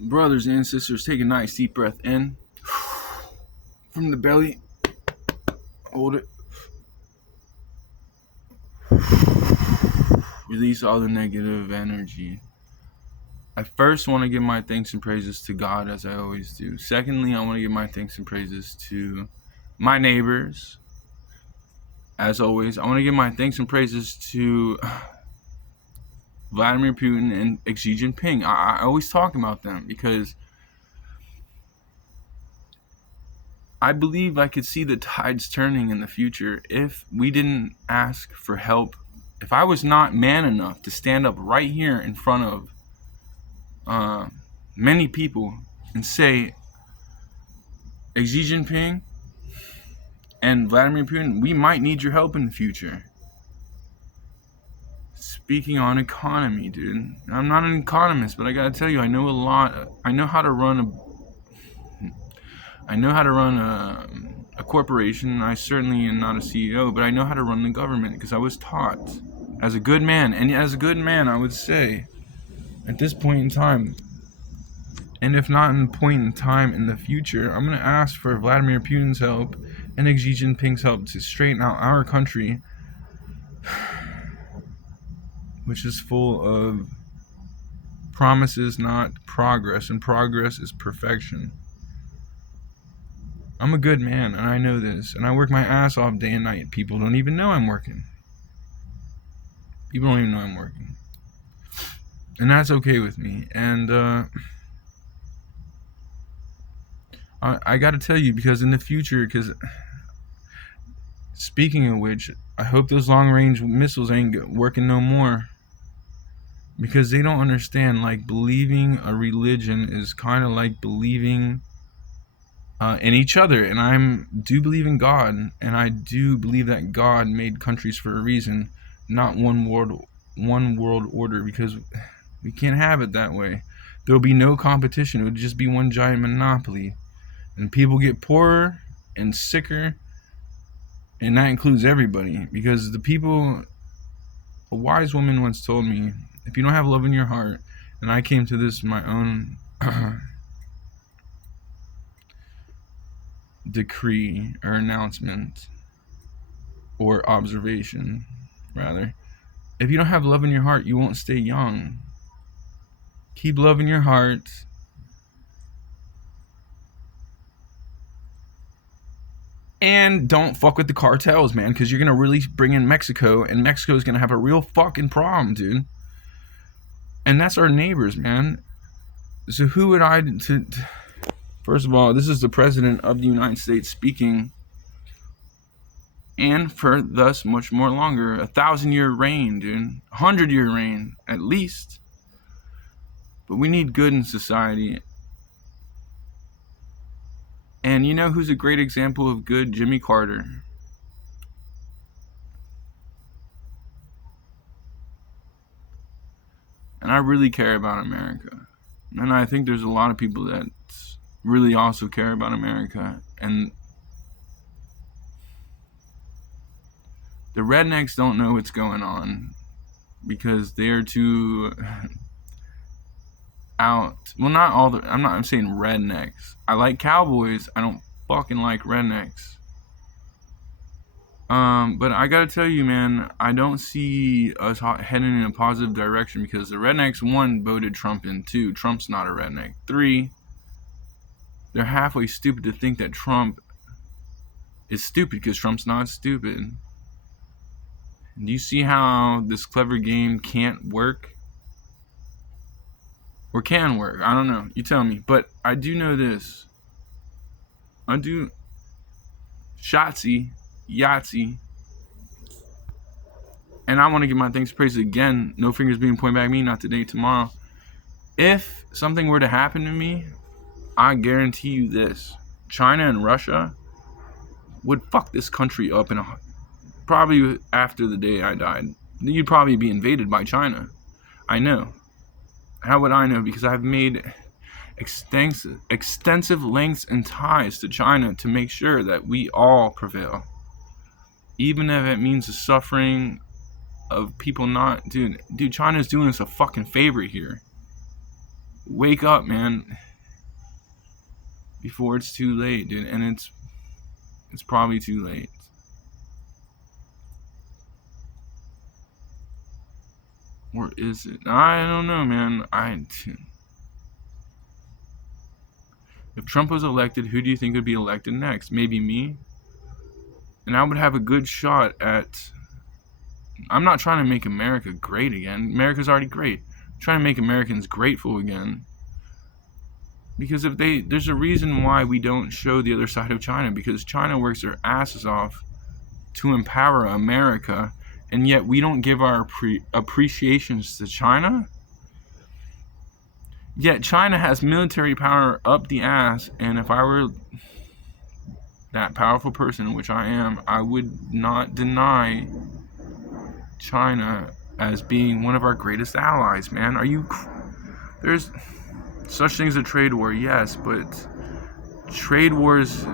Brothers and sisters, take a nice deep breath in from the belly. Hold it. Release all the negative energy. I first want to give my thanks and praises to God, as I always do. Secondly, I want to give my thanks and praises to my neighbors, as always. I want to give my thanks and praises to Vladimir Putin and Xi Jinping. I always talk about them because I believe I could see the tides turning in the future if we didn't ask for help. If I was not man enough to stand up right here in front of many people and say, Xi Jinping and Vladimir Putin, we might need your help in the future. Speaking on economy, dude. I'm not an economist, but I gotta tell you, I know a lot. I know how to run a corporation. I certainly am not a CEO, but I know how to run the government because I was taught as a good man. And as a good man, I would say, at this point in time, and if not in the point in time in the future, I'm going to ask for Vladimir Putin's help and Xi Jinping's help to straighten out our country, which is full of promises, not progress, and progress is perfection. I'm a good man, and I know this, and I work my ass off day and night. People don't even know I'm working. People don't even know I'm working. And that's okay with me. And I gotta tell you, because in the future, because speaking of which, I hope those long-range missiles ain't working no more. Because they don't understand, like, believing a religion is kind of like believing in each other. And I do believe in God, and I do believe that God made countries for a reason, not one world order, because we can't have it that way. There'll be no competition. It would just be one giant monopoly. And people get poorer and sicker, and that includes everybody. Because a wise woman once told me, if you don't have love in your heart, and I came to this my own decree or announcement or observation, rather. If you don't have love in your heart, you won't stay young. Keep love in your heart. And don't fuck with the cartels, man, because you're going to really bring in Mexico, and Mexico's going to have a real fucking problem, dude. And that's our neighbors, man. So who would I... First of all, this is the President of the United States speaking. And for thus much more longer. 1,000-year reign, dude. 100-year reign, at least. But we need good in society. And you know who's a great example of good? Jimmy Carter. And I really care about America. And I think there's a lot of people that really also care about America. And the rednecks don't know what's going on because they're too out. Well, not all the... I'm saying rednecks. I like cowboys. I don't fucking like rednecks. But I gotta tell you, man, I don't see us heading in a positive direction because the rednecks, 1, voted Trump in. 2, Trump's not a redneck. 3, they're halfway stupid to think that Trump is stupid because Trump's not stupid. Do you see how this clever game can't work? Or can work? I don't know. You tell me. But I do know this. Shotzi, Yahtzee. And I want to give my thanks and praise again. No fingers being pointed back at me. Not today, tomorrow. If something were to happen to me, I guarantee you this. China and Russia would fuck this country up probably after the day I died. You'd probably be invaded by China. I know. How would I know? Because I've made extensive links and ties to China to make sure that we all prevail. Even if it means the suffering of people not... Dude, China's doing us a fucking favor here. Wake up, man, before it's too late, dude. And it's probably too late. Or is it? I don't know, man. If Trump was elected, who do you think would be elected next? Maybe me? And I would have a good shot at... I'm not trying to make America great again. America's already great. I'm trying to make Americans grateful again. Because there's a reason why we don't show the other side of China. Because China works their asses off to empower America. And yet we don't give our appreciations to China. Yet China has military power up the ass, and if I were that powerful person, which I am, I would not deny China as being one of our greatest allies, man. There's such things as a trade war, yes, but trade wars